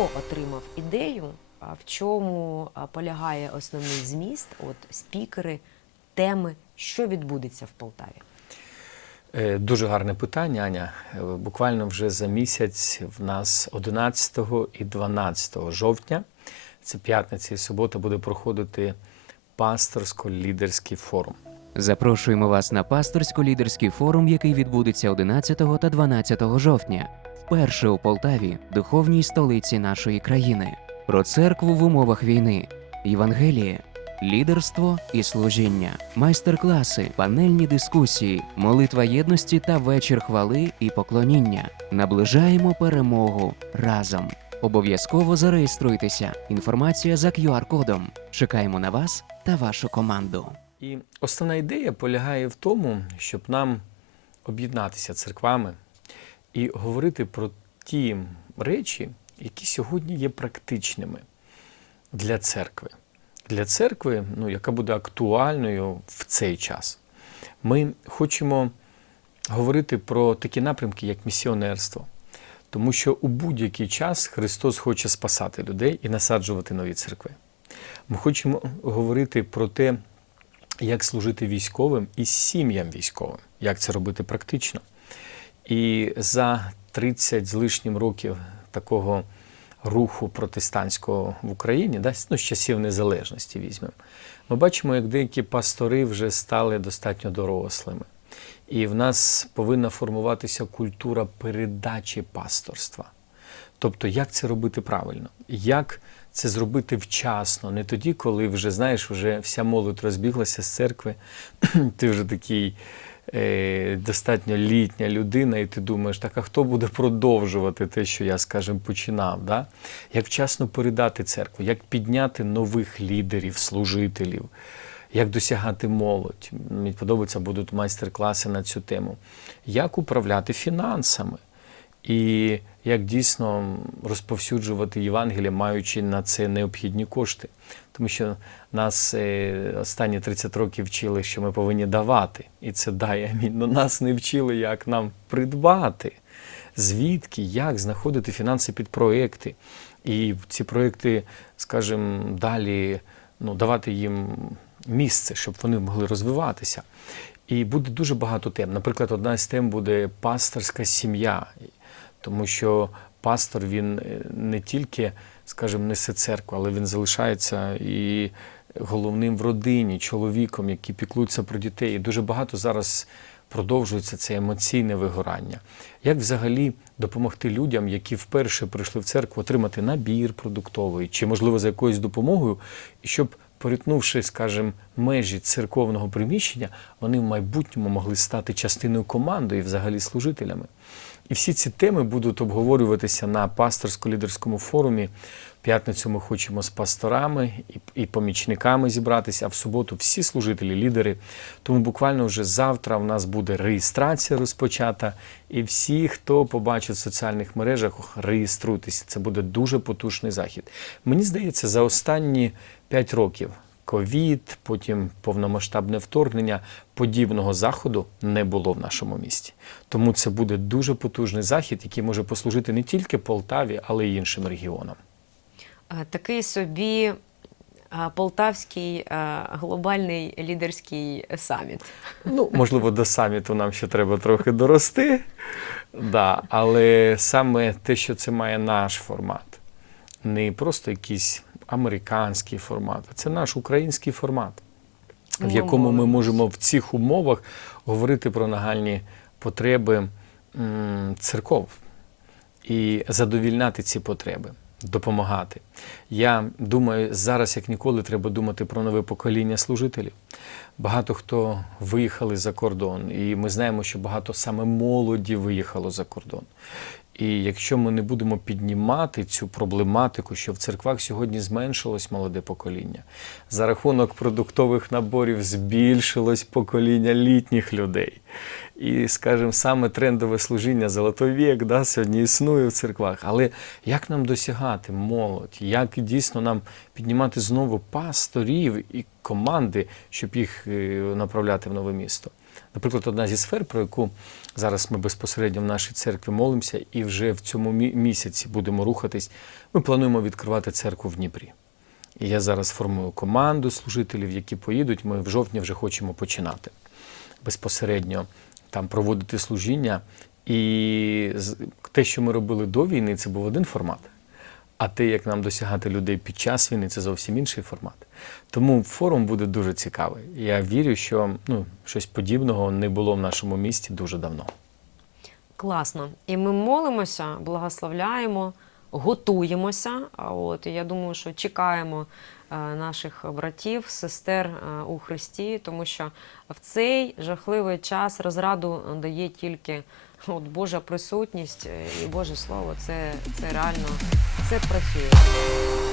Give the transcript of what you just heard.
отримав ідею, а в чому полягає основний зміст, от спікери, теми, що відбудеться в Полтаві? Е, Дуже гарне питання, Аня. Е, Буквально вже за місяць в нас 11 і 12 жовтня, це п'ятниця і субота, буде проходити пасторсько-лідерський форум. Запрошуємо вас на пасторсько-лідерський форум, який відбудеться 11 та 12 жовтня, вперше у Полтаві, духовній столиці нашої країни, про церкву в умовах війни, Євангеліє, лідерство і служіння, майстер-класи, панельні дискусії, молитва єдності та вечір хвали і поклоніння. Наближаємо перемогу разом. Обов'язково зареєструйтеся. Інформація за QR-кодом. Чекаємо на вас та вашу команду. І основна ідея полягає в тому, щоб нам об'єднатися церквами і говорити про ті речі, які сьогодні є практичними для церкви. Для церкви, ну, яка буде актуальною в цей час. Ми хочемо говорити про такі напрямки, як місіонерство. Тому що у будь-який час Христос хоче спасати людей і насаджувати нові церкви. Ми хочемо говорити про те, як служити військовим і сім'ям військовим, як це робити практично. І за 30 з лишнім років такого руху протестантського в Україні, да, ну, з часів незалежності візьмемо, ми бачимо, як деякі пастори вже стали достатньо дорослими. І в нас повинна формуватися культура передачі пасторства. Тобто, як це робити правильно? Як це зробити вчасно, не тоді, коли вже знаєш, вже вся молодь розбіглася з церкви, ти вже такий достатньо літня людина, і ти думаєш, так а хто буде продовжувати те, що я, скажімо, починав? Да? Як вчасно передати церкву, як підняти нових лідерів, служителів, як досягати молодь? Мені подобається, будуть майстер-класи на цю тему. Як управляти фінансами? І як дійсно розповсюджувати Євангелія, маючи на це необхідні кошти. Тому що нас е, останні 30 років вчили, що ми повинні давати, і це дає амінь. Но нас не вчили, як нам придбати, звідки, як знаходити фінанси під проекти. І ці проекти, скажімо, далі ну, давати їм місце, щоб вони могли розвиватися. І буде дуже багато тем. Наприклад, одна з тем буде пасторська сім'я, тому що пастор він е, не тільки, скажімо, несе церкву, але він залишається і головним в родині, чоловіком, який піклується про дітей. І дуже багато зараз продовжується це емоційне вигорання. Як взагалі допомогти людям, які вперше прийшли в церкву, отримати набір продуктовий, чи, можливо, за якоюсь допомогою, щоб перетнувши, скажімо, межі церковного приміщення, вони в майбутньому могли стати частиною команди і взагалі служителями. І всі ці теми будуть обговорюватися на пасторсько-лідерському форумі. В п'ятницю ми хочемо з пасторами і, помічниками зібратися, а в суботу всі служителі, лідери. Тому буквально вже завтра в нас буде реєстрація розпочата. І всі, хто побачить в соціальних мережах, реєструйтеся. Це буде дуже потужний захід. Мені здається, за останні 5 років ковід, потім повномасштабне вторгнення, подібного заходу не було в нашому місті. Тому це буде дуже потужний захід, який може послужити не тільки Полтаві, але й іншим регіонам. Такий собі полтавський глобальний лідерський саміт. Ну, можливо, до саміту нам ще треба трохи дорости. Да, але саме те, що це має наш формат, не просто якийсь американський формат, а це наш український формат, в якому ми можемо в цих умовах говорити про нагальні потреби церков і задовільняти ці потреби, допомагати. Я думаю, зараз як ніколи треба думати про нове покоління служителів. Багато хто виїхали за кордон, і ми знаємо, що багато саме молоді виїхало за кордон. І якщо ми не будемо піднімати цю проблематику, що в церквах сьогодні зменшилось молоде покоління, за рахунок продуктових наборів збільшилось покоління літніх людей. І, скажімо, саме трендове служіння Золотой вік да, сьогодні існує в церквах. Але як нам досягати молодь? Як дійсно нам піднімати знову пасторів і команди, щоб їх е, направляти в нове місто? Наприклад, одна зі сфер, про яку зараз ми безпосередньо в нашій церкві молимося, і вже в цьому місяці будемо рухатись. Ми плануємо відкривати церкву в Дніпрі. І я зараз формую команду служителів, які поїдуть. Ми в жовтні вже хочемо починати безпосередньо там проводити служіння. І те, що ми робили до війни, це був один формат. А те, як нам досягати людей під час війни, це зовсім інший формат. Тому форум буде дуже цікавий. Я вірю, що ну, щось подібного не було в нашому місті дуже давно. Класно. І ми молимося, благословляємо, готуємося. От, я думаю, що чекаємо наших братів, сестер е, у Христі, тому що в цей жахливий час розраду дає тільки от, Божа присутність е, і Боже Слово. Це, це реально це працює.